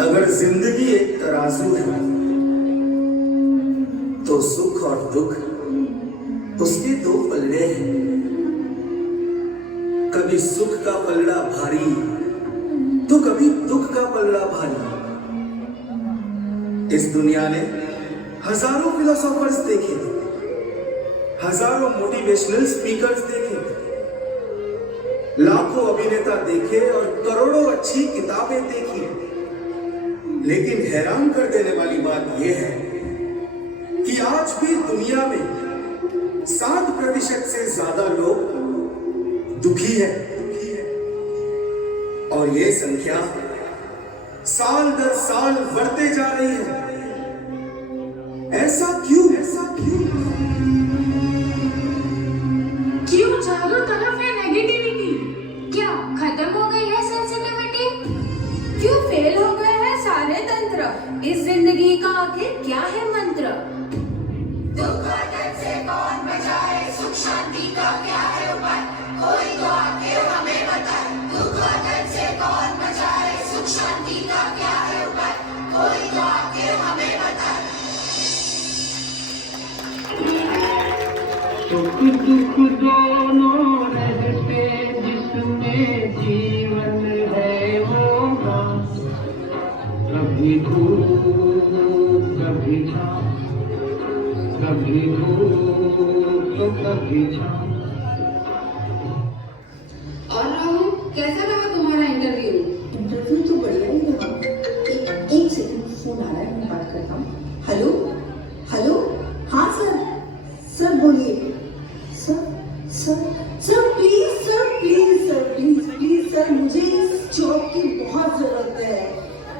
अगर जिंदगी एक तराजू है तो सुख और दुख उसके दो पलड़े हैं। कभी सुख का पलड़ा भारी तो कभी दुख का पलड़ा भारी। इस दुनिया ने हजारों फिलोसोफर्स देखे, हजारों मोटिवेशनल स्पीकर्स देखे, लाखों अभिनेता देखे और करोड़ों अच्छी किताबें देखी। लेकिन हैरान कर देने वाली बात यह है कि आज भी दुनिया में 60% से ज्यादा लोग दुखी है और ये संख्या साल दर साल बढ़ते जा रही है। ऐसा क्यों? क्यों चारों तरफ है नेगेटिविटी? क्या खत्म हो गई है सेंसिटिविटी? क्यों फेल हो गए हैं सारे तंत्र? इस जिंदगी का आखिर क्या है मंत्र? दुख और दर्द से कौन बचाए, सुख शांति का क्या है उपाय? कोई तो आके हमें बताए। दुख और दर्द से कौन बचाए, सुख शांति का क्या है उपाय? कोई तो आके हमें बताए। सुख दुख दोनों रहते जिसमें जीवन है वो घास। कभी धूप कभी छाँव, कभी धूप तो कभी छाँव। और राहुल, कैसा रहा तुम्हारा इंटरव्यू? इंटरव्यू तो बढ़िया ही रहा। एक सेकंड, फोन आ रहा है, मैं बात करता हूँ। हेलो हेलो, हाँ सर बोलिए। प्लीज सर, मुझे इस जॉब की बहुत जरूरत है।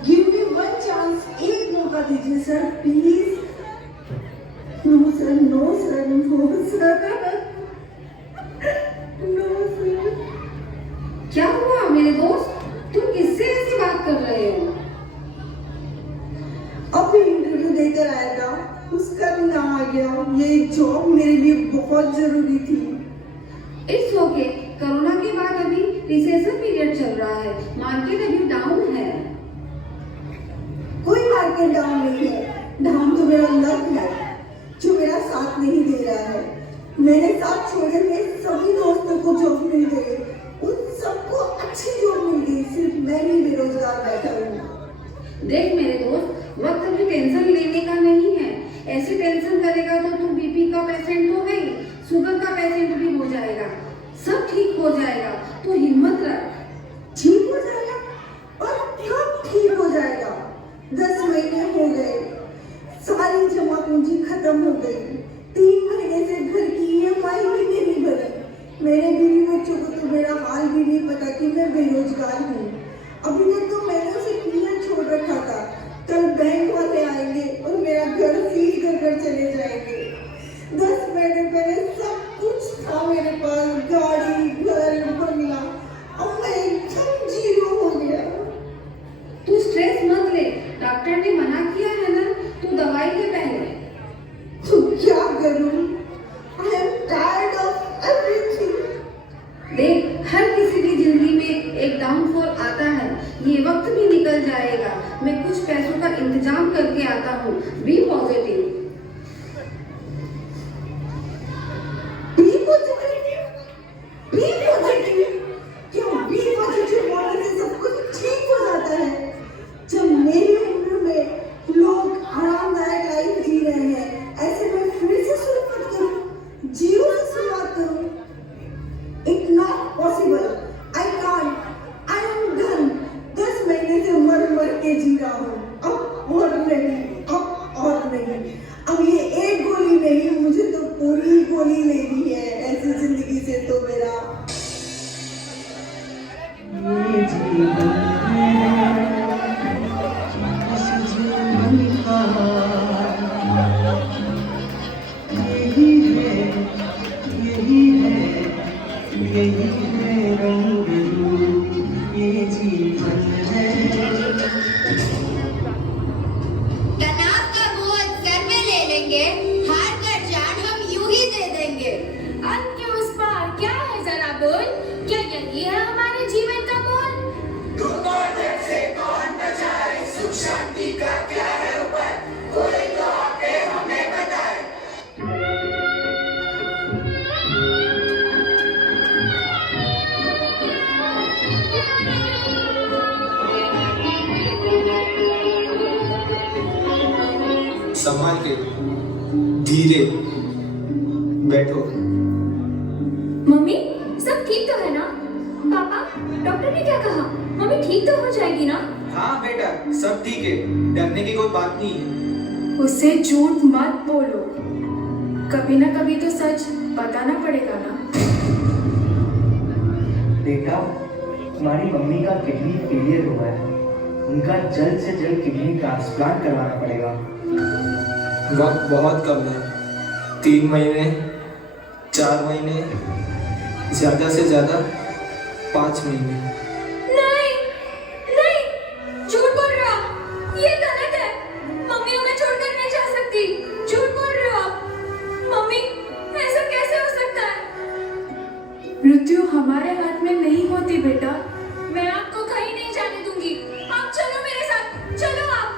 गिव मी वन चांस, एक मौका दीजिए सर, प्लीज। No sir. क्या हुआ मेरे दोस्त? तुम किससे ऐसी बात कर रहे हो? अब मैं इंटरव्यू देकर आया था, उसका भी नाम आ गया। ये जॉब मेरे लिए बहुत जरूरी थी। It's okay. कोरोना के बाद अभी रिसेशन पीरियड चल रहा है, मार्केट अभी डाउन है। कोई मार्केट डाउन नहीं है, डाउन तो मेरा लक है जो मेरा साथ नहीं दे रहा है। मेरे साथ छोड़े हुए सभी दोस्तों को जॉब मिल गई, उन सबको अच्छी जॉब मिल गई, सिर्फ मैं ही बेरोजगार बैठा हूँ। देख मेरे दोस्त, वक्त अभी टेंशन लेने का नहीं है। ऐसी टेंशन करेगा तो तू बीपी का पेशेंट तो है ही, शुगर का पेशेंट भी हो जाएगा। सब ठीक हो जाएगा, तो हिम्मत रख। ठीक हो जाएगा? और क्या पूंजी खत्म हो गई। 3 महीने से घर की EMI भी नहीं भरी। मेरे बीवी बच्चों को तो मेरा हाल भी नहीं पता कि मैं बेरोजगार हूँ। अभी तक तो मैंने उसे क्लियर छोड़ रखा था। कल बैंक वाले आएंगे और मेरा घर सील कर चले जाएंगे। 10 महीने पहले सब कुछ था मेरे पास, गाड़ी, घर, बंगला। अब मैं एकदम जीरो हो गया। तू स्ट्रेस मत ले, डॉक्टर ने मना किया है ना, तू दवाई ले पहले। तो क्या करूं? I am tired of everything. देख, हर किसी की जिंदगी में एक डाउनफॉल आता है, ये वक्त भी निकल जाएगा। मैं कुछ पैसों का इंतजाम करके आता हूँ, be positive. Be positive. Be positive. क्यों be positive बोलने से सब कुछ ठीक हो जाता है? जब मेरी उम्र में लोग आरामदायक लाइफ जी रहे हैं, ऐसे में फिर से शुरुआत करूं, जीरो से शुरुआत करूं? It's not possible. I can't. I am done. 10 महीने से मर के जी रहा हूँ। अब और नहीं। अब ये एक गोली नहीं, मुझे तो पूरी गोली लेनी है। ऐसी जिंदगी से तो मेरा ये जीवन है, इस जीवन का यही है रंग रूप, ये जीवन है। तनाव का बोझ सर में ले लेंगे, हार कर जान हम यूं ही दे देंगे। अंत के उस पार क्या है जरा बोल, क्या यही है हमारे जीवन का मोल? दुख और दर्द से कौन बचाए, सुख शांति का क्या है उपाय, कोई तो आके हमें बताए। संभाल के, धीरे बैठो। मम्मी, सब ठीक तो है ना? पापा, डॉक्टर ने क्या कहा? मम्मी ठीक तो हो जाएगी ना? हाँ बेटा, सब ठीक है, डरने की कोई बात नहीं है। उससे झूठ मत बोलो, कभी ना कभी तो सच बताना पड़ेगा ना। बेटा, तुम्हारी मम्मी का किडनी फेलियर हुआ है, उनका जल्द से जल्द किडनी ट्रांसप्लांट करवाना पड़ेगा। वक्त बहुत कम है, 3 महीने, 4 महीने, ज्यादा से ज्यादा 5 महीने। नहीं, नहीं, झूठ बोल रहे हो आप, ये गलत है। मम्मी हमें छोड़कर नहीं जा सकती, झूठ बोल रहे हो आप। मम्मी, ऐसा कैसे हो सकता है? मृत्यु हमारे हाथ में नहीं होती बेटा। मैं आपको कहीं नहीं जाने दूंगी, आप चलो मेरे साथ, चलो आप।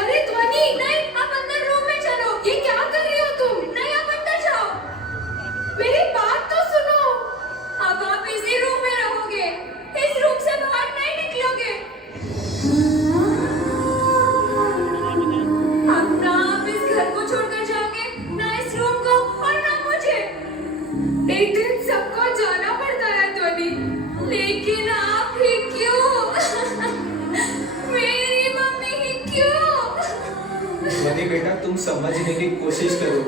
अरे ध्वनि, नहीं, आप अंदर रूम में चलो। ये क्या कर रही हो तुम? नहीं, आप अंदर जाओ, मेरी बात तो सुनो। अब आप इसी रूम में रहोगे, इस रूम से बाहर नहीं निकलोगे। अब ना आप इस घर को छोड़कर जाओगे, ना इस रूम को और ना मुझे। एक दिन सबको जाना पड़ता है ध्वनि, लेकिन आप ही क्यों? मेरी मम्मी ही क्यों? मनी बेटा, तुम समझने की कोशिश करो।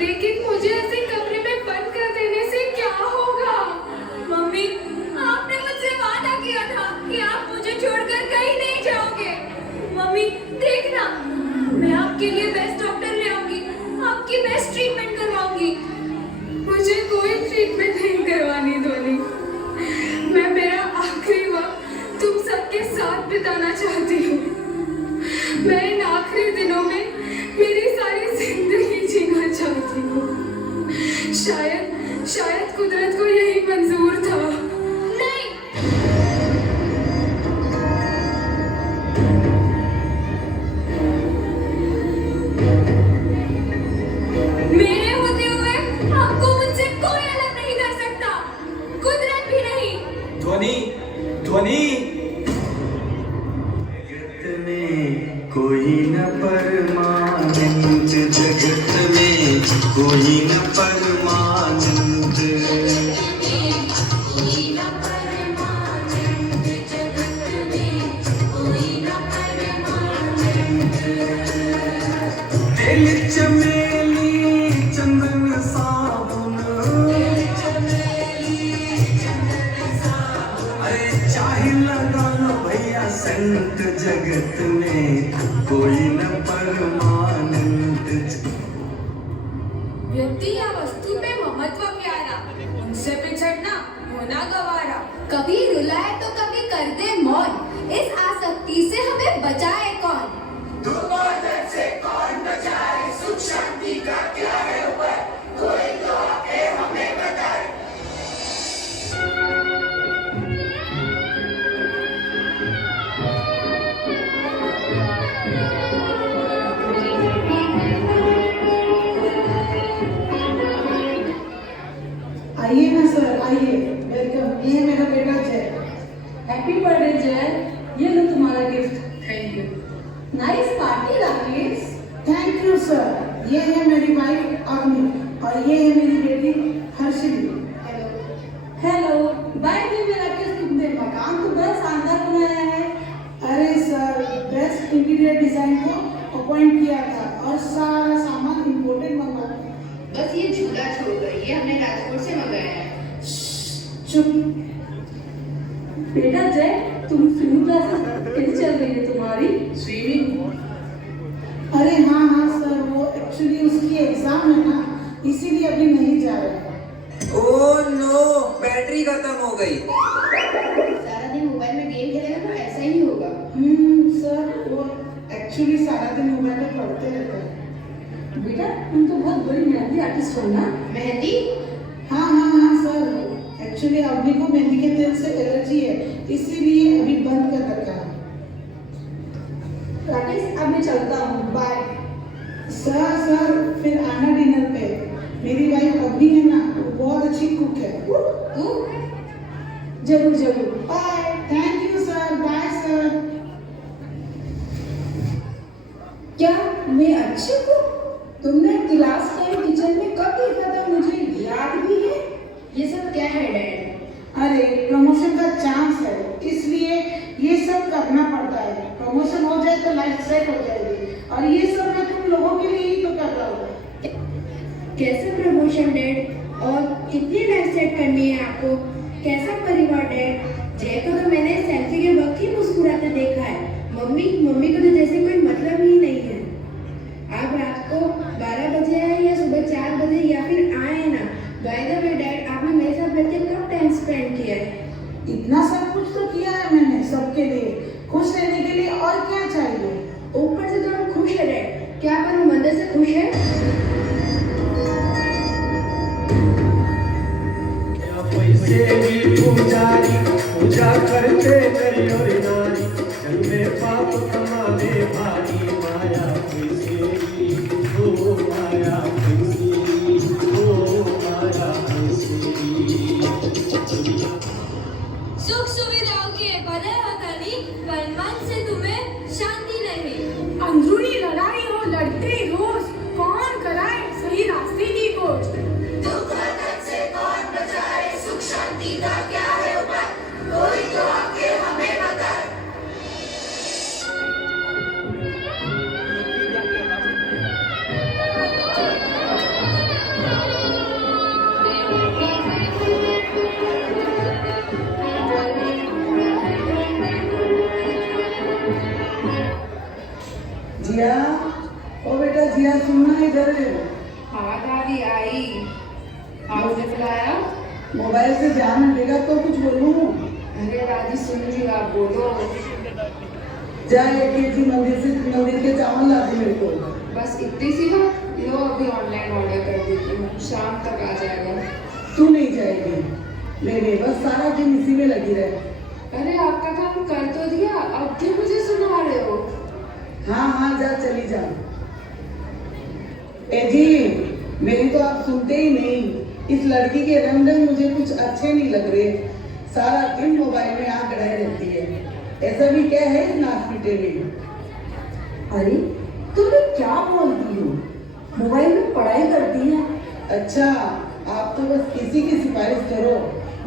लेकिन मुझे ऐसे कमरे में बंद कर देने से क्या होगा? मम्मी, आपने मुझसे वादा किया था कि आप मुझे छोड़कर कहीं नहीं जाओगे। मम्मी, देखना, मैं आपके लिए बेस्ट डॉक्टर ले आऊंगी, आपकी बेस्ट ट्रीटमेंट करवाऊंगी। मुझे कोई ट्रीटमेंट नहीं करवानी ध्वनि। मैं मेरा आखिरी वक्त तुम सबके साथ बिताना चाहती हूँ। मैं इन आखिरी दिनों में मेरी सारी जिंदगी जीना चाहती हूँ। शायद कुदरत को यही मंजूर था। नहीं, मेरे होते हुए आपको मुझसे कोई अलग नहीं कर सकता, कुदरत भी नहीं। ध्वनि, ध्वनि। जगत में कोई न परमानंद, जगत में कोई न परमानंद। कोई न परमानंद, जगत में कोई न परमानंद। संत जगत में कोई न परमानंद। व्यक्ति या वस्तु पे ममत्व प्यारा, उनसे बिछड़ना होना गवारा। कभी रुलाए तो कभी कर दे मौन, इस आसक्ति से हमें बचाए कौन? दुख और दर्द से कौन बचाए, सुख शांति का क्या है उपाय, कोई तो आके हमें बताए। आइए ना सर, आइए, वेलकम। ये है मेरा बेटा जय। हैप्पी बर्थडे जय, ये लो तुम्हारा gift. Thank you. Nice party Rakesh. Thank you sir. ये है मेरी वाइफ अग्नि और ये है मेरी बेटी Harshini. Hello. By the way Rakesh, तुमने मकान तो बड़ा शानदार बनाया है। अरे सर, बेस्ट इंटीरियर डिजाइन को अपॉइंट किया था और सारा सामान इम्पोर्टेड मंगवाया। बस ये झूला छोड़कर ये हमने राजकोट से मंगाया है। चुप। बेटा जय, तुम स्विमिंग क्लासेस कैसे चल रही है तुम्हारी? स्विमिंग? अरे हाँ हाँ सर, वो एक्चुअली उसकी एग्जाम है ना, इसीलिए अभी नहीं जा रहा है। ओह नो, बैटरी खत्म हो गई। सारा दिन मोबाइल में गेम खेलेगा तो ऐसा ही होगा। सर, वो एक्चुअली सारा दिन मोबाइल में पढ़ते रहते हैं। बेटा तुम तो बहुत बड़ी मेहंदी आर्टिस्ट हो ना? मेहंदी? हाँ सर, एक्चुअली अभी को मेहंदी के तेल से एलर्जी है, इसीलिए अभी बंद कर रखा है। राकेश अब मैं चलता हूँ, बाय। सर फिर आना डिनर पे। मेरी वाइफ अभी है ना, वो बहुत अच्छी कुक है। तू? जरूर जरूर। Bye. Thank you sir. Bye sir. क्या मैं अच्छी हूँ? तुमने क्लास टाइम किचन में कब देखा था, मुझे याद भी है। ये सब क्या है डैड? अरे प्रमोशन का चांस है, इसलिए ये सब करना पड़ता है। प्रमोशन हो जाए तो लाइफ सेट हो जाएगी, और ये सब मैं तुम लोगों के लिए ही तो कर रहा हूँ। कैसा प्रमोशन डैड? और कितनी लाइफ सेट करनी है आपको? कैसा परिवार डैड? जय को तो मैंने सेल्फी के वक्त ही मुस्कुराते देखा है। मम्मी को तो जैसे कोई मतलब ही नहीं है। आप रात को 12 बजे आए या सुबह 4 बजे या फिर आए ना। बाय द वे डैड, आपने मेरे साथ बैठ के कब टाइम स्पेंड किया है? इतना सब कुछ तो किया है मैंने सबके लिए, खुश रहने के लिए, और क्या चाहिए। ऊपर से तो हम खुश है डैड, क्या पर हम अंदर से खुश है? पैसे भी पुजारी पूजा करते करियो रे नारी, जग में पाप कमावे भारी, माया पैसे ओ माया पैसे ओ माया पैसे। सुख सुविधाओं के भले होतानी, पर मन से तुम्हें शांति नहीं। अंदरूनी लड़ाई हो, लड़ते रोज, कौन कराए सही रास्ते की खोज। दुख और दर्द से कौन बचाए, सुख शांति का क्या है उपाय, कोई तो आके हमें बताए। जिया, ओ बेटा जिया, सुनना इधर। हाँ दादी आई। आपने बुलाया? मोबाइल से ध्यान हटेगा तो कुछ बोलूं। अरे दादी सुन रही हो, आप बोलो। जा 1 केजी मंदिर के चावल ला दे मेरे को। बस इतनी सी बात? लो अभी ऑनलाइन ऑर्डर कर देती हूँ, शाम तक आ जाएगा। तू नहीं जाएगी, ले बस सारा दिन इसी में लगी रहे। अरे आपका काम कर तो दिया, अब क्यों मुझे सुना रहे हो? हाँ जा, चली जा। ए जी, मेरी तो आप सुनते ही नहीं। इस लड़की के रंग मुझे कुछ अच्छे नहीं लग रहे। सारा दिन मोबाइल में आंख गड़ाई रहती है। ऐसा भी क्या है इस नाचपीटे में? अरे तुम्हें क्या बोलती हो, मोबाइल में पढ़ाई करती है। अच्छा, आप तो बस किसी की सिफारिश करो,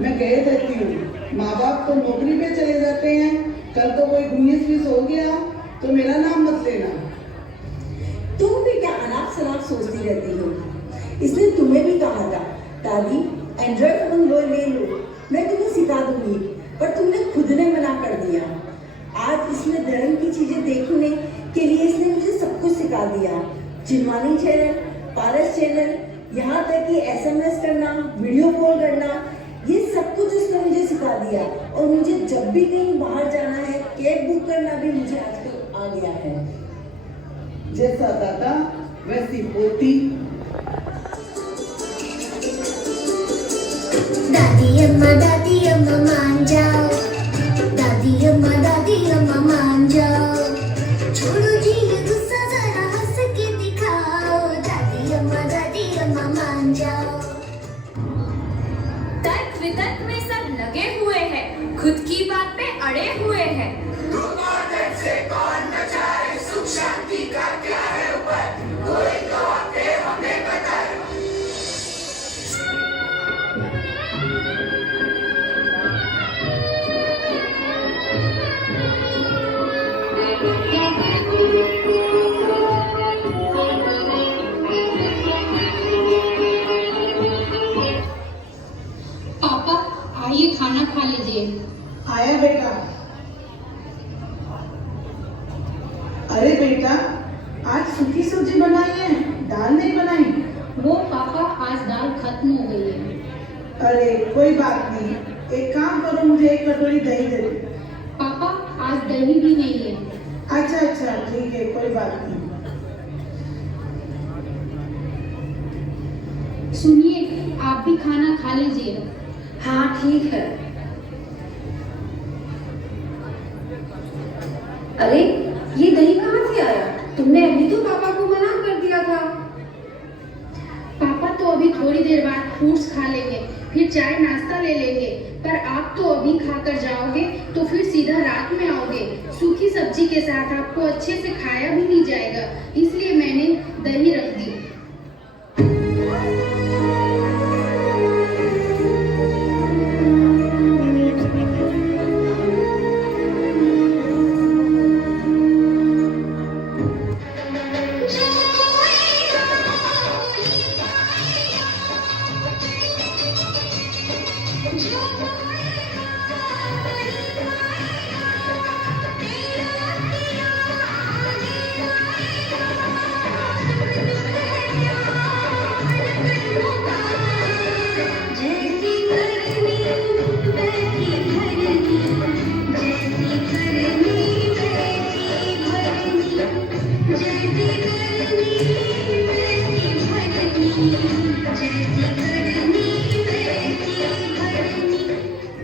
मैं कह देती हूँ। माँ बाप तो नौकरी पे चले जाते हैं, कल तो कोई 19-20 हो गया तो मेरा नाम मत लेना। तुम भी क्या अनाप शनाप सोचती रहती हो। इसने तुम्हें भी कहा था, दादी एंड्रॉइड फोन ले लो, मैं तुम्हें सिखा दूंगी, पर तुमने खुद ने मना कर दिया। आज इसमें दिया। चिनवानी चैनल, पारस चैनल, यहाँ तक कि SMS करना, वीडियो कॉल करना, ये सब कुछ उसने मुझे सिखा दिया। और मुझे जब भी कहीं बाहर जाना है, कैब बुक करना भी मुझे आजकल आ गया है। जैसा दादा वैसी पोती। दादी अम्मा मान जाओ, दादी अम्मा मान जाओ, छोड़ो जी ये गुस्सा जरा हंस के दिखाओ, दादी अम्मा मान जाओ। तर्क वितर्क में सब लगे हुए हैं, खुद की बात पे अड़े हुए हैं। दुख और दर्द से कौन बचाए, सुख शांति का क्या है उपाय, कोई तो आके हमें बताए। पापा आइए खाना खा लीजिए। आया बेटा। अरे बेटा, आज सूखी सब्जी बनाई है, दाल नहीं बनाई? वो पापा आज दाल खत्म हो गई है। अरे कोई बात नहीं, एक काम करो, मुझे एक कटोरी दही दे दो। पापा आज दही भी नहीं है। अच्छा अच्छा ठीक है, कोई बात नहीं। सुनिए, आप भी खाना खा लीजिए। हाँ ठीक है। अरे ये दही कहाँ से आया? तुमने अभी तो पापा को मना कर दिया था। पापा तो अभी थोड़ी देर बाद फ्रूट्स खा लेंगे, फिर चाय नाश्ता ले लेंगे, पर आप तो अभी खाकर जाओगे तो फिर सीधा रात में आओगे। सूखी सब्जी के साथ आपको अच्छे से खाया भी नहीं जाएगा, इसलिए मैंने दही रख दी।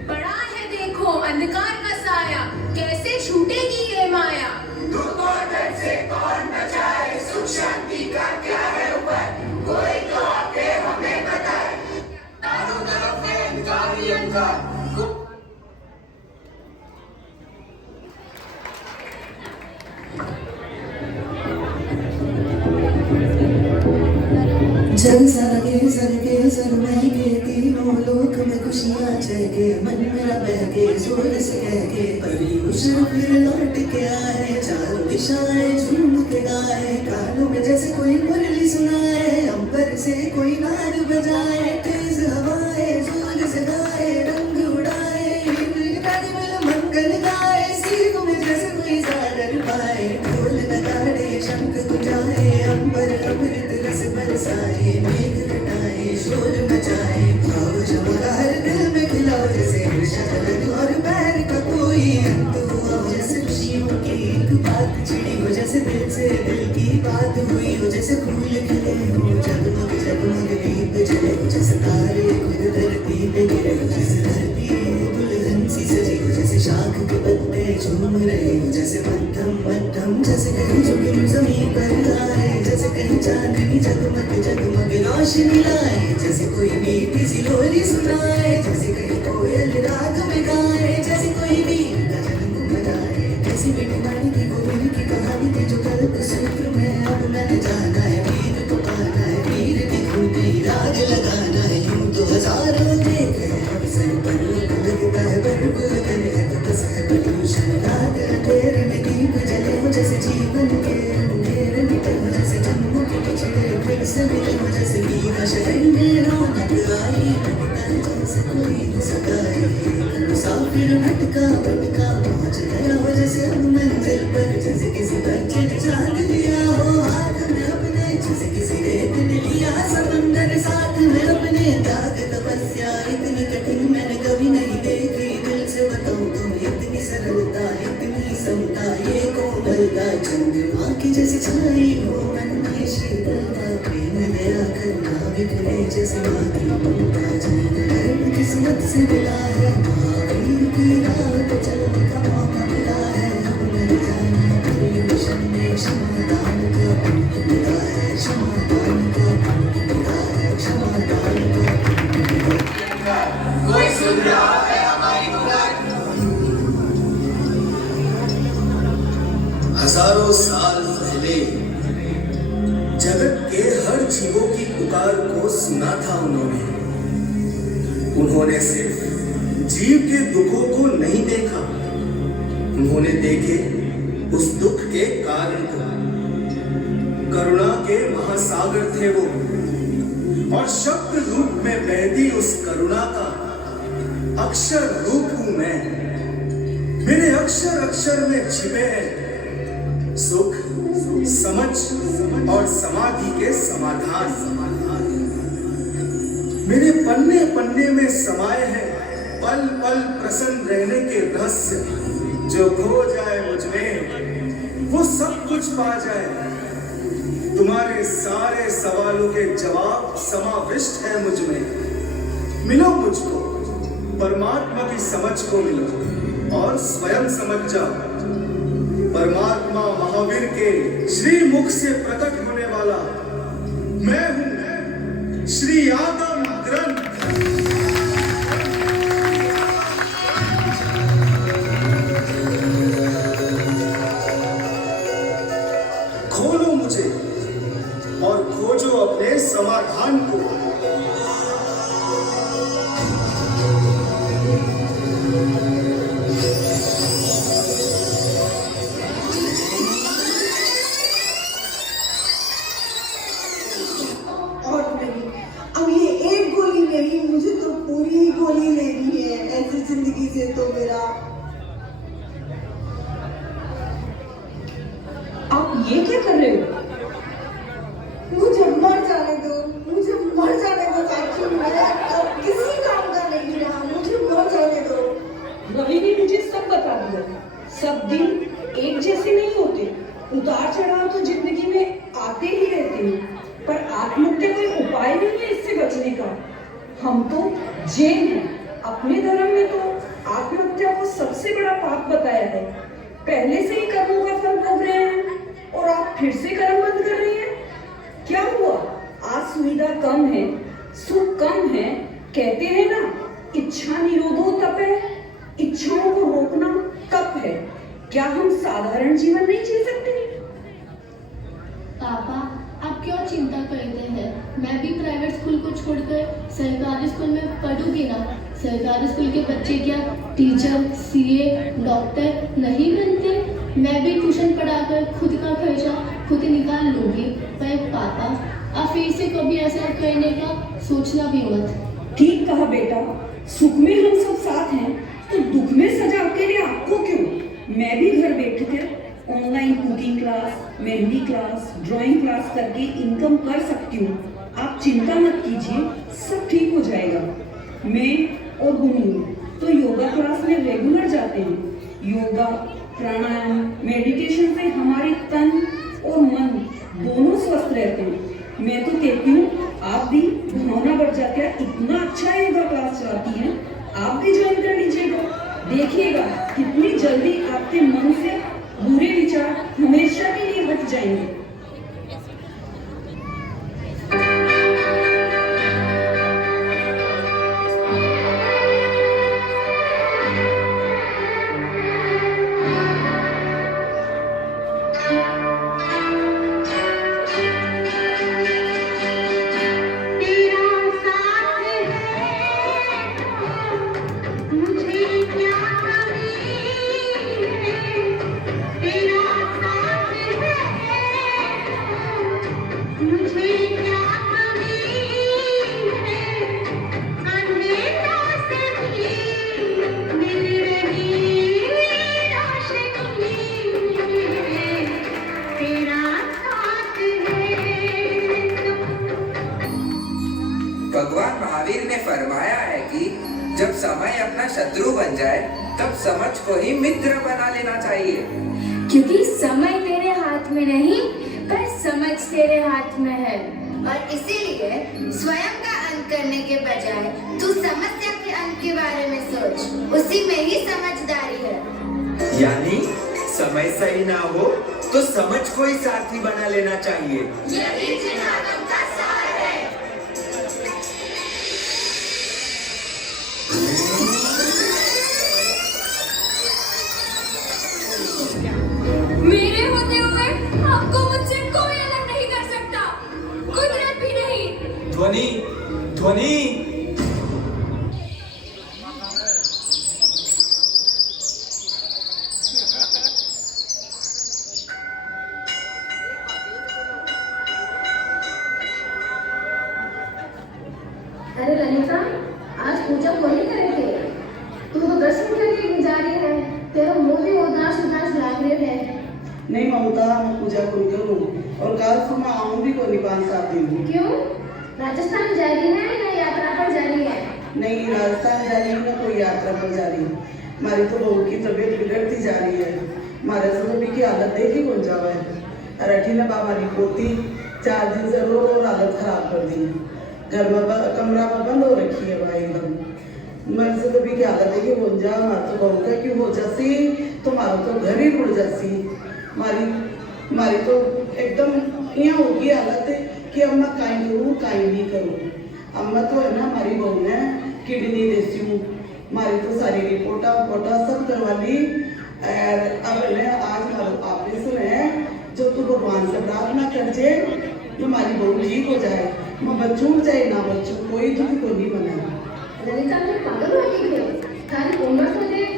बड़ा है देखो अंधकार का साया, कैसे छूटेगी ये माया। दुख और दर्द से कौन बचाए, सुख शांति का क्या है उपाय, कोई तो आके हमें बताए। चारों तरफ है अंधकार ही अंधकार। जल सरके सरके सर महके, तीनों लोक में खुशियाँ चहके, मन मेरा बहके जोर से कहके, परी उछल फिर लौट के आए, चारों दिशाएं झूम के गाए, कानों में जैसे कोई मुरली सुनाए, अंबर से कोई नाद बजाए, तेज हवाएं जोर से गाए, रंग उड़ाए, मंगल गाए, सीख में जैसे कोई सागर पाए, ढोल नगाड़े शंख गुंजाए, अंबर अमृत रस बरसाए, मेघ घटाए शोर मचाए, भाव जमारा हर दिल में खिलाओ, जैसे शरद और पैर का कोई अंत हुआ, जैसे खुशियों की एक बात छिड़ी हो, जैसे दिल से दिल की बात हुई हो, जैसे फूल खिले हो, जगमग जगमग दीप जले हो, जैसे तारे खुद धरती पे गिरे हो, जैसे धरती दुल्हन सी सजी हो, जैसे शाख के पत्ते झूम रहे हो, जैसे मध्यम मध्यम, जैसे कहीं झुकी जमीन पर आए, जैसे कहीं चांदनी जगमग जगमग रोशनी लाए, जैसे कोई मीठी सी लोरी सुनाए, जैसे कहीं कोयल राग में गाए, जैसे कोई वीर का जन्म मनाए, जैसी मीठी वाणी की गोविंद की कहानी थी जो कल्प सूत्र में अब मैंने जाना है, वीर को पाना है, वीर की धुन पे ही राग लगाना है, यूं तो हजारों देख है अवसर पर लगता है बर्फ लगने है, तो बस है प्रदूषण राग अंधेरे में दीप जले हो, जैसे जीवन के अंधेरे मिटे हो, जैसे जन्मों के पिछड़े फिर से मिले हो, जैसे वीरा शहर में रौनक आई, लगता है जैसे कोई सगाई, मुसाफिर भटका भटका पहुंच गया हो, जैसे हम मंजिल पर, जैसे किसी बच्चे ने चांद लिया हो हाथ में, समता ये कोमलता चंद्रमा की जैसे छाई हो मन में शीतलता प्रेम दया करना बिखरे जैसे माँ की ममता जन्म किस्मत से मिला है महावीर की राह पे चलने का मौका मिला है हम डर जाने पर मिशन में क्षमादान का पुण्य मिला है क्षमादान का पुण्य मिला है क्षमादान का पुण्य मिला है। कोई सुन रहा है हमारी पुकार? हजारों साल पहले जगत के हर जीवों की पुकार को सुना था उन्होंने सिर्फ जीव के दुखों को नहीं देखा, उन्होंने देखे उस दुख के कारण को। करुणा के महासागर थे वो, और शब्द रूप में बहती उस करुणा का अक्षर रूप हूं मैं। मेरे अक्षर अक्षर में छिपे हैं सुख, समझ और समाधि के समाधान। मेरे पन्ने पन्ने में समाये हैं पल पल प्रसन्न रहने के रहस्य। जो खो जाए मुझ में वो सब कुछ पा जाए। तुम्हारे सारे सवालों के जवाब समाविष्ट है मुझ में। मिलो मुझको, परमात्मा की समझ को मिलो और स्वयं समझ जाओ। परमात्मा महावीर के श्री मुख से प्रकट होने वाला मैं हूं, श्री आगम ग्रंथ। खोलो मुझे और खोजो अपने समाधान को। और नहीं, अब ये एक गोली नहीं, मुझे तो पूरी ही गोली लेनी है। ऐसी जिंदगी से तो मेरा आप ये क्या कर रहे हो? मुझे मर जाने दो, मुझे मर जाने दो साक्षी। मैं अब किसी काम का नहीं रहा, मुझे मर जाने दो। रवि ने मुझे सब बता दिया। सब दिन एक जैसे नहीं होते, उतार चढ़ाव तो जिंदगी में आते ही रहते हैं, पर आत्महत्या कोई उपाय नहीं है इससे बचने का। हम तो जैन हैं, अपने धर्म में तो आत्महत्या को सबसे बड़ा पाप बताया है। पहले से ही कर्मों का फल भोग रहे हैं और आप फिर से कर्म बंद कर रही हैं। क्या हुआ? आज सुविधा कम है, सुख कम है। कहते हैं ना, इच्छा निरोधो तप है, इच्छाओं को रोकना तप है। क्या हम साधारण जीवन नहीं जी सकते? पापा, आप क्यों चिंता करते हैं? मैं भी प्राइवेट स्कूल को छोड़कर सरकारी स्कूल में पढ़ूंगी ना। सरकारी स्कूल के बच्चे क्या टीचर, सीए, डॉक्टर नहीं बनते? मैं भी ट्यूशन पढ़ाकर खुद का खर्चा खुद निकाल लूंगी। पर पापा, आप फिर से कभी ऐसा करने का सोचना भी मत। ठीक कहा बेटा, सुख में हम सब साथ हैं, तो दुख में सजा अकेले आपको क्यों? मैं भी घर बैठे थे online cooking class, mehndi class, drawing class करके इनकम कर सकती हूँ। आप चिंता मत कीजिए, सब ठीक हो जाएगा। मैं और गुनू तो योगा क्लास में रेगुलर जाते हैं। योगा, प्राणायाम, मेडिटेशन से हमारे तन और मन दोनों स्वस्थ रहते हैं। मैं तो कहती हूँ आप भी, भावना बढ़ जाती है, इतना अच्छा योगा क्लास चलाती हैं, आप भी ज्वाइन कर लीजिएगा। देखिएगा कितनी जल्दी आपके मन से बुरे विचार हमेशा के लिए हट जाएंगे। मुझे क्या कमी है तब समझ को ही मित्र बना लेना चाहिए। क्योंकि समय तेरे हाथ में नहीं पर समझ तेरे हाथ में है। और इसीलिए स्वयं का अंत करने के बजाय तू समस्या के अंत के बारे में सोच, उसी में ही समझदारी है। यानी समय सही ना हो तो समझ को ही साथी बना लेना चाहिए। यही जिनागम का सार है। मेरे होते हुए आपको मुझसे कोई अलग नहीं कर सकता, कुदरत भी नहीं। ध्वनि ध्वनि अरे ललिता, आज पूजा को नहीं करेंगे? तू तो दर्शन के लिए जा रही है, तेरा मुंह भी उदास उदास लग रहे है। नहीं ममता, मैं पूजा को करूँ और कल से मैं आऊँगी को नहीं 5-7 दिन। क्यों? राजस्थान जा रही है या यात्रा पर जा रही है? नहीं, राजस्थान जा रही हूँ ना, कोई यात्रा पर जा रही हूँ। हमारी तो बहू की तबीयत बिगड़ती जा रही है। हमारे सभी की हालत देखी कौन जावा है। अरठी ने हमारी पोती 4 दिन से रो रो हालत खराब कर दी। घर में कमरा में बंद हो रखी है भाई एकदम। मेरे से तो भी क्या हालत है कि कौन जा, हमारे तो बहू का क्यों हो जासी, तुम्हारा तो घर ही उड़ जासी। हमारी तो एकदम यहाँ होगी हालत है कि अब मैं काई करूँ काई नहीं करूँ। अब मैं तो है ना, हमारी बहू ने किडनी देती हूँ, हमारी तो सारी रिपोर्टा सब करवा ली। और अब है आज हमारा ऑपरेशन है, जो तू भगवान से प्रार्थना कर जे कि हमारी बहू ठीक हो जाए। मैं बच्चों चाहे ना बच्चों कोई दुख को नहीं बना। ललिता, तू पागल हो गई है? थारी उम्र तो देख,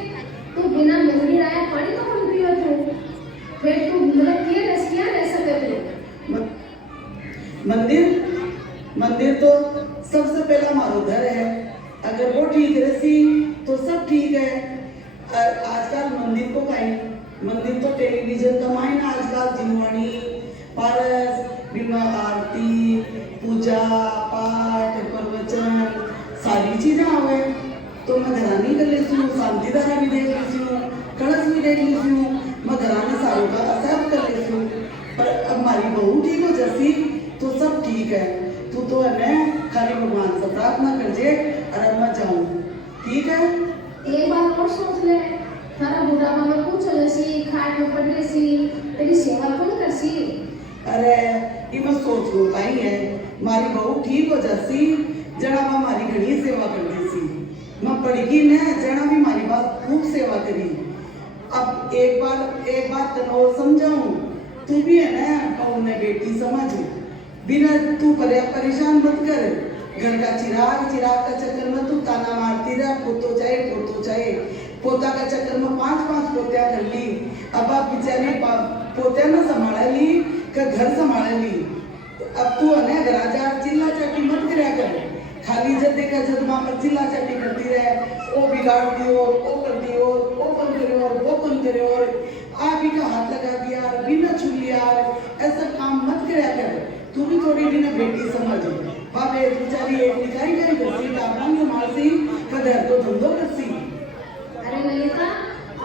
तू बिना मंदिर आया पड़ी तो हम भी हो तू। फिर तू मतलब किया रह सके तू? मंदिर तो सबसे पहला हमारा घर है। अगर वो ठीक रही तो सब ठीक है। आजकल मंदिर को कहीं, मंदिर तो टेलीविजन कमाई ना आजकल, जिनवाणी पारस बिना आरती पूजा पाठ प्रवचन सारी चीजें आवे। तो मैं घरानी कर लेती हूँ, शांति धारा भी देख लेती हूँ, कलश भी देख लेती हूँ, मैं घराने सारों का सब कर लेती हूँ। पर अब हमारी बहू ठीक हो जाती तो सब ठीक है। तू तो है ना खाली भगवान से प्रार्थना कर जे और अब मैं जाऊँ, ठीक है? एक बार और सोच ले, थारा बुढ़ापा में पूछ लेसी, खाट में पड़ लेसी, तेरी सेवा कौन करसी? अरे ये मैं सोच लो कहीं है, हमारी बहू ठीक हो जाती जना मैं हमारी घड़ी सेवा कर देसी। मैं पढ़ी न जना भी हमारी बात खूब सेवा करी। अब एक बात तने और समझाऊं, तू भी है ना बहू ने बेटी समझ, बिना तू परेशान मत कर। घर का चिराग का चक्कर में तू ताना मारती रह, पोतो चाहे पोता का चक्कर में 5-5 पोतिया कर ली। अब आप बेचारे पोतिया ना संभाला ली का घर संभाला ली। अब तू है ना गराजा चिल्ला चाटी मत करा कर, खाली जब देखा जब माँ पर चिल्ला चाटी करती रहे, वो बिगाड़ दियो, वो कर दियो, वो कौन करे और वो कौन करे और आप ही का हाथ लगा दिया, बिना छू लिया, ऐसा काम मत करा कर। तू भी थोड़ी बिना बेटी समझ। बाबे बेचारी एक निकाई गई करती, दामन को मारती, कदर तो धंधो करती। अरे ललिता,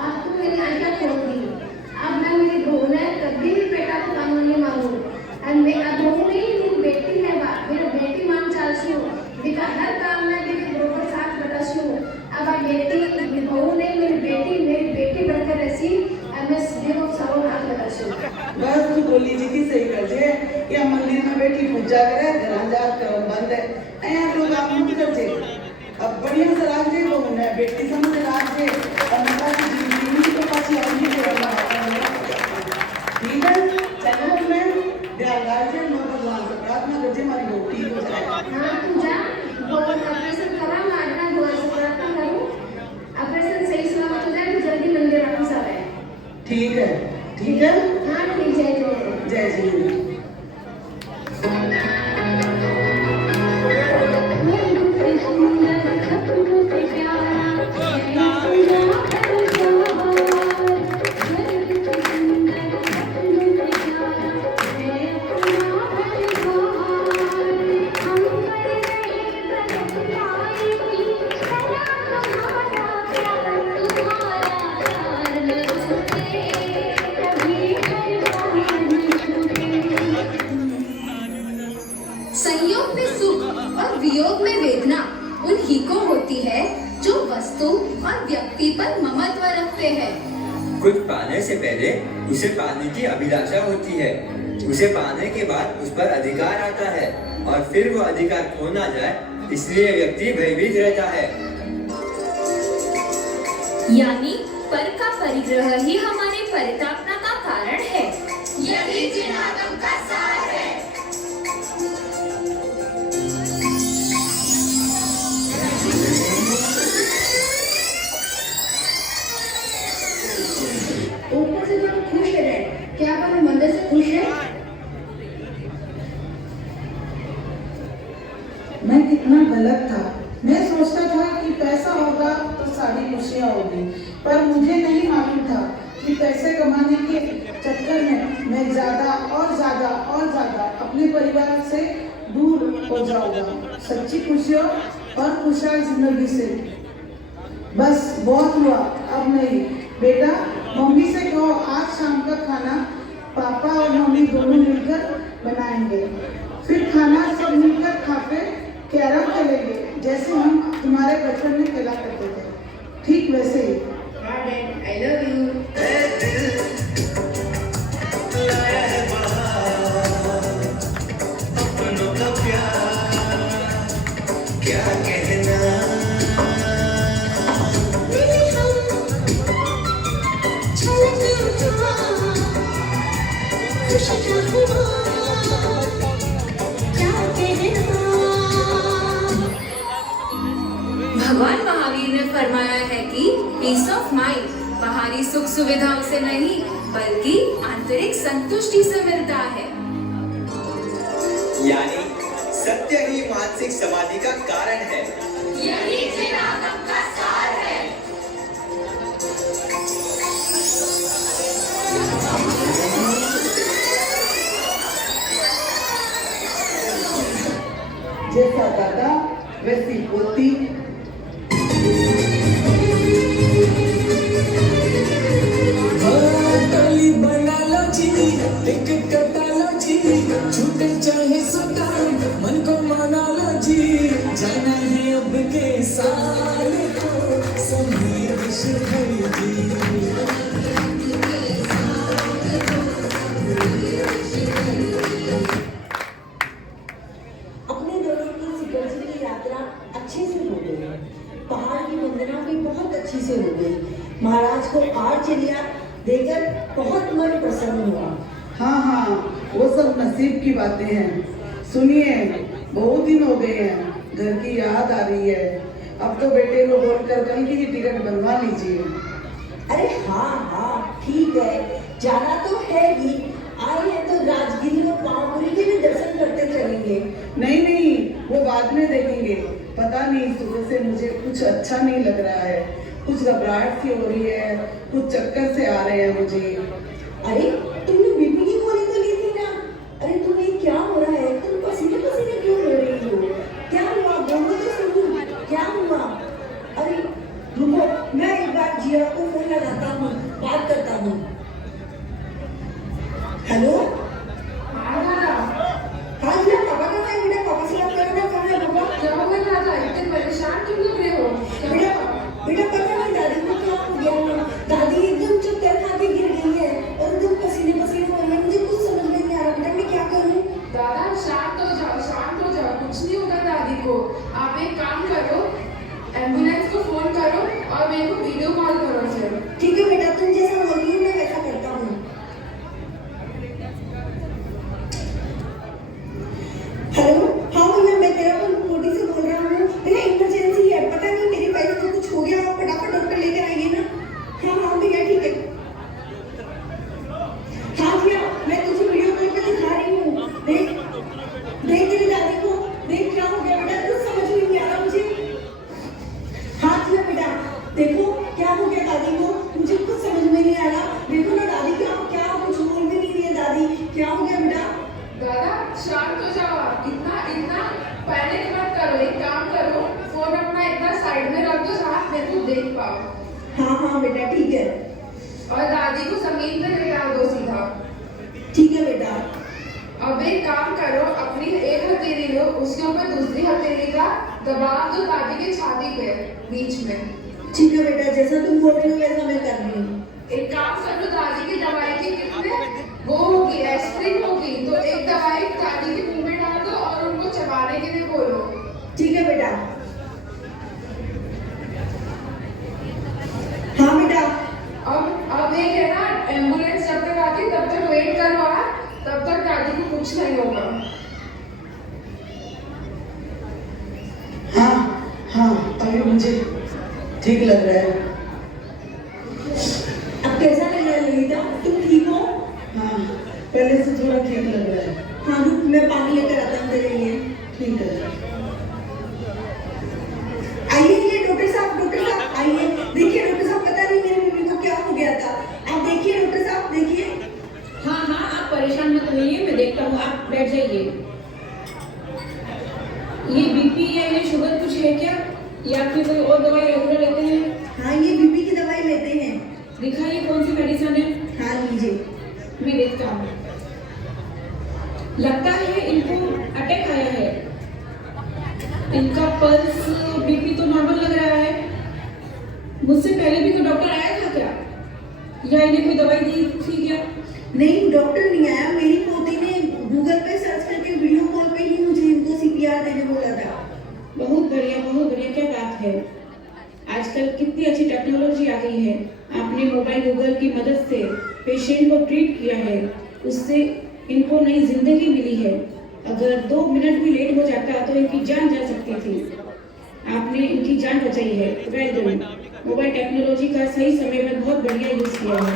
आज तू मेरी आंखें खोल दी। अब मैं मेरी बहू ने कभी भी बेटा को कानून नहीं मांगू। और मैं अब बहू नहीं, मेरी बेटी है, मेरी बेटी मांग चालसी हूँ, बिका हर काम में मेरी बरोबर साथ बतासी हूँ। अब आप बेटी बहू नहीं, मेरी बेटी बनकर रहसी और मैं देखो सबों हाथ बतासी हूँ। बस तू बोली जी की सही कर जे, या मंदिर में बैठी पूजा करे, घर जा कर बंद है, ऐ लोग आप मत कर जे। अब बढ़िया से राख जे बहू ने, बेटी समझ राख जे, और माता की जिंदगी तो पाछी अपनी करना ठीक है। चलो मैं ध्यान रख जे, मैं भगवान से प्रार्थना कर जे हमारी बहू ठीक हो जाए। हाँ तू जा, बहुत ऑपरेशन करा, मैं आज भगवान से प्रार्थना करूँ, ऑपरेशन सही सलामत हो जाए तो जल्दी मंदिर वापस आ जाए। ठीक है, ठीक है। हाँ ठीक है, जय जी। तुम्हारा उसे पाने की अभिलाषा होती है। उसे पाने के बाद उस पर अधिकार आता है और फिर वो अधिकार खो ना जाए इसलिए व्यक्ति भयभीत रहता है। यानी पर का परिग्रह ही हमारे परितापना का कारण है। यही जिनागम का सार है। ऊपर से तो खुश है डैड, क्या आप अपने अंदर से खुश है? मैं कितना गलत था। मैं सोचता था कि पैसा होगा तो सारी खुशियाँ होगी, पर मुझे नहीं मालूम था कि पैसे कमाने के चक्कर में मैं ज्यादा और ज्यादा और ज्यादा अपने परिवार से दूर हो जाऊंगा, सच्ची खुशियों और खुशहाल जिंदगी से। बस बहुत हुआ, अब नहीं। बेटा, मम्मी से कहो आज शाम का खाना पापा और मम्मी दोनों मिलकर बनाएंगे। फिर खाना सब मिलकर खाते कैरम खेलेंगे, जैसे हम तुम्हारे बचपन में खेला करते थे, ठीक वैसे ही। हाँ डैड, आई लव यू। क्या कहना भगवान महावीर ने फरमाया है कि पीस ऑफ माइंड बाहरी सुख सुविधाओं से नहीं बल्कि आंतरिक संतुष्टि से मिलता है। यानी सत्य ही मानसिक समाधि का कारण है। यही जिनागम का सार है। जैसा दादा वैसी पोती। टोली बना लो जी, एक कटा लो जी, छूटे चाहे सदा मन को मना लो जी। जाना है अब के साल को सभी विश भरी जी। अपने दोनों की सिकरजी की यात्रा अच्छे से हो गई। पहाड़ की वंदना भी बहुत अच्छी से हो गई। महाराज को आर्चरिया देकर बहुत मन प्रसन्न हुआ। हाँ हाँ, वो सब नसीब की बातें हैं। सुनिए, बहुत दिन हो गए हैं, घर की याद आ रही है। अब तो बेटे को बोलकर कल की टिकट बनवा लीजिए। अरे हाँ हाँ ठीक है, जाना तो है ही। आए हैं तो राजगिरी और पावपुरी के भी दर्शन करते चलेंगे। नहीं नहीं, वो बाद में देखेंगे। पता नहीं, सुबह से मुझे कुछ अच्छा नहीं लग रहा है। कुछ घबराहट सी हो रही है, कुछ चक्कर से आ रहे हैं मुझे। अरे तुमने बीपी की गोली तो ली थी ना? अरे तुम्हें क्या हो रहा है? तुम पसीने पसीने क्यों हो रही हो? क्या हुआ? बोलो तो सुनूं, क्या हुआ? अरे रुको, मैं एक बार जिया को फोन लगाता हूँ, बात करता हूँ। हेलो? हाँ दादा, हाँ जिया, पापा कहाँ है? बेटा पापा से बात करो ना। कहाँ है पापा? क्या हो गया दादा? इतने परेशान क्यों लग रहे हो? बेटा बेटा पता नहीं दादी को क्या हो गया। दादी एकदम चक्कर खा के गिर गई है और एकदम पसीने पसीने हो रही है। मुझे कुछ समझ में नहीं आ रहा बेटा, मैं क्या करूँ? दादा शांत हो जाओ, शांत हो जाओ, कुछ नहीं होगा दादी को। आप एक काम करो, एम्बुलेंस को फोन करो और मेरे को वीडियो कॉल करो फिर। ठीक है बेटा, तुम जैसा बोल रही हो मैं वैसा करता हूँ। हेलो? हाँ भैया, मैं तेरा मोटी से बोल रहा हूँ। भैया इमरजेंसी है, पता नहीं मेरी वाइफ को कुछ हो गया, आप फटाफट डॉक्टर लेकर आइए ना। हाँ हाँ भैया ठीक है। हाँ भैया, मैं तुझे वीडियो कॉल पे दिखा रही हूँ। देख देख तेरी दादी को, देख क्या हो गया बेटा, कुछ समझ में नहीं आ रहा मुझे। हाँ भैया बेटा, देखो क्या हो गया दादी को, मुझे कुछ समझ में नहीं आ रहा। देखो ना दादी क्या क्या कुछ बोल भी नहीं रही है दादी, क्या हो गया बेटा? दादा शांत हो जाओ, इतना इतना पैनिक मत करो। एक काम करो, फोन अपना इतना साइड में रख दो जहाँ मेरे को देख पाओ। हाँ हाँ बेटा ठीक है। और दादी को जमीन पे लेटा दो सीधा। ठीक है बेटा। अब एक काम करो, अपनी एक हथेली लो, उसके ऊपर दूसरी हथेली का दबाव दो दादी की छाती पे बीच में। ठीक है बेटा, जैसा तुम बोल रही हो वैसा मैं कर रही हूँ। एक काम करो, दादी की दवाई की कुछ नहीं होगा। हाँ, अभी मुझे ठीक लग रहा है। अब कैसा लग रहा है ललिता? तुम ठीक हो? हाँ, पहले से थोड़ा ठीक लग रहा है। हाँ रुक, मैं पानी लेकर आता हूँ तेरे लिए। ठीक है। आइए डॉक्टर साहब आइए। देखिए डॉक्टर साहब, पता नहीं मेरी मम्मी को क्या हो गया था। आप देखिए डॉक्टर साहब, देखिए। हाँ, आप परेशान मत होइए, मैं देखता हूँ, आप बैठ जाइए। ये बीपी या ये शुगर कुछ है क्या, या फिर कोई और दवाई रेगुलर लेते हैं? हाँ, ये बीपी की दवाई लेते हैं। दिखाइए कौन सी मेडिसिन है। हाँ लीजिए। मैं देखता हूँ। लगता है इनको अटैक आया है। इनका पल्स बीपी तो नॉर्मल लग रहा है। मुझसे पहले भी कोई डॉक्टर आया था क्या, या इन्हें कोई दवाई दी थी क्या? नहीं, डॉक्टर नहीं आया। मेरी पोती ने गूगल पे सर्च करके वीडियो कॉल पे ही मुझे इनको सीपीआर देने बोला था। बहुत बढ़िया, क्या बात है। आजकल कितनी अच्छी टेक्नोलॉजी आ गई है। आपने मोबाइल गूगल की मदद से पेशेंट को ट्रीट किया है, उससे इनको नई जिंदगी मिली है। अगर 2 मिनट भी लेट हो जाता तो इनकी जान जा सकती थी। आपने इनकी जान बचाई है। Well done. मोबाइल टेक्नोलॉजी का सही समय में बहुत बढ़िया यूज किया है।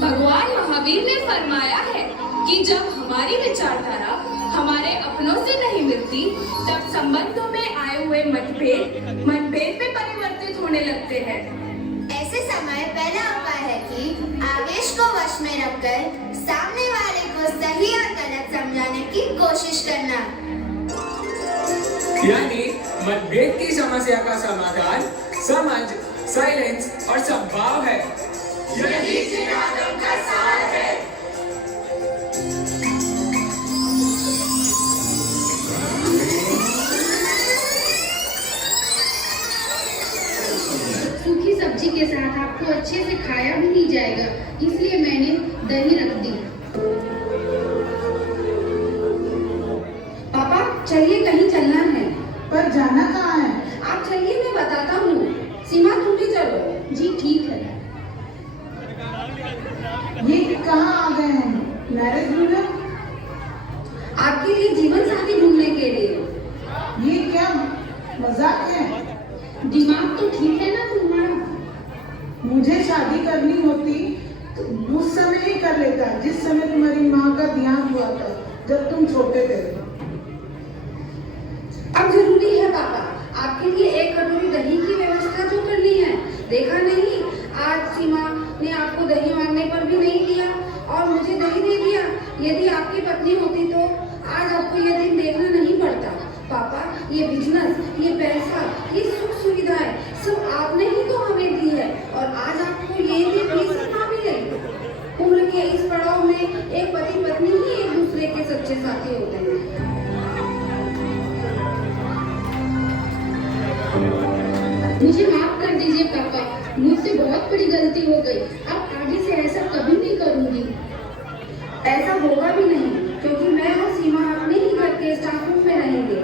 भगवान महावीर ने फरमाया है कि जब हमारी विचारधारा हमारे अपनों से नहीं मिलती, तब संबंधों में आए हुए मतभेद में परिवर्तित होने लगते हैं। ऐसे समय पहला उपाय है कि आवेश को वश में रखकर सामने वाले को सही और गलत समझाने की कोशिश करना। यानी मतभेद की समस्या का समाधान समझ, साइलेंस और सद्भाव है। यही श्री आदम का सार है। सूखी सब्जी के साथ आपको अच्छे से खाया भी नहीं जाएगा, इसलिए मैंने दही रख दी। पापा चलिए, कहीं चलना है। पर जाना कहाँ है? आप चलिए, मैं बताता हूँ। सीमा तुम भी चलो। जी ठीक है। ये कहाँ आ गए हैं? Marriage bureau? आपके लिए जीवन साथी ढूंढने के लिए। ये क्या मजाक है? दिमाग तो ठीक है ना तुम्हारा? मुझे शादी करनी होती तो उस समय ही कर लेता, जिस समय तुम्हारी माँ का देहांत हुआ था, जब तुम छोटे थे। अब जरूरी है पापा, आपके लिए 1 कटोरी दही की व्यवस्था जो करनी है। देखा नहीं, आज सीमा ने आपको दही मांगने पर भी नहीं दिया और मुझे दही दे दिया। यदि आपकी पत्नी होती तो आज आपको यह दिन देखना नहीं पड़ता। पापा, ये बिजनेस, ये पैसा, ये सुख सुविधाएं सब आपने ही तो हमें दी है, और आज आपको ये दिन भी सपना भी नहीं। उम्र के इस पड़ाव में एक पति पत्नी ही एक दूसरे के सच्चे साथी होते हैं। मुझे माफ कर दीजिए पापा, मुझसे बहुत बड़ी गलती हो गई। अब आगे से ऐसा कभी नहीं करूंगी। ऐसा होगा भी नहीं, क्योंकि मैं और सीमा अपने ही घर के स्टाफ रूम में रहेंगे।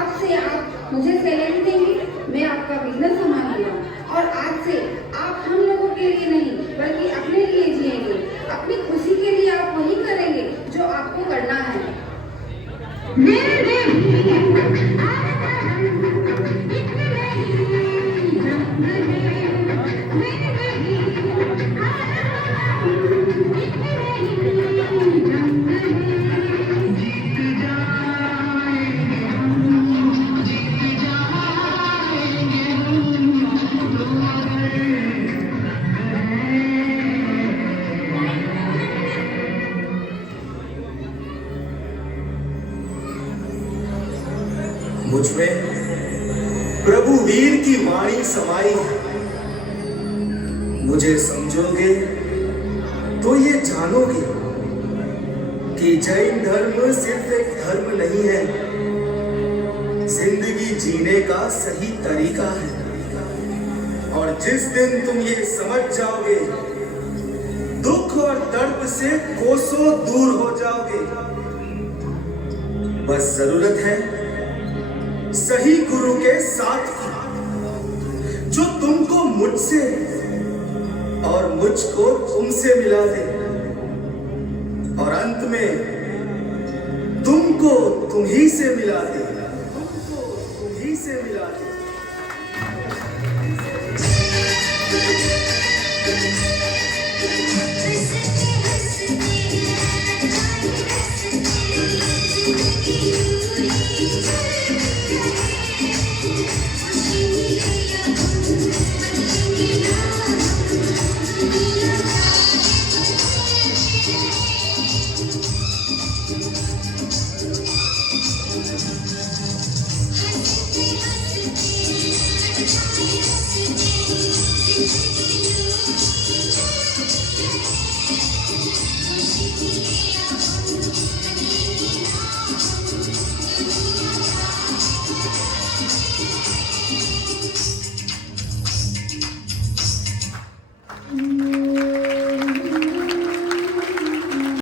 अब से आप मुझे सैलरी देंगे, मैं आपका बिजनेस संभालूंगा, और आज से आप हम लोगों के लिए नहीं बल्कि अपने लिए जिएंगे। अपनी खुशी के लिए आप वही करेंगे जो आपको करना है। मुझमें प्रभु वीर की वाणी समाई है। मुझे समझोगे तो ये जानोगे कि कि जैन धर्म सिर्फ एक धर्म नहीं है, जिंदगी जीने का सही तरीका है। और जिस दिन तुम ये समझ जाओगे, दुख और दर्द से कोसों दूर हो जाओगे। बस जरूरत है सही गुरु के साथ की, जो तुमको मुझसे और मुझको तुमसे मिला दे, और अंत में तुमको तुम ही से मिला दे, तुम ही से मिला दे। खुशी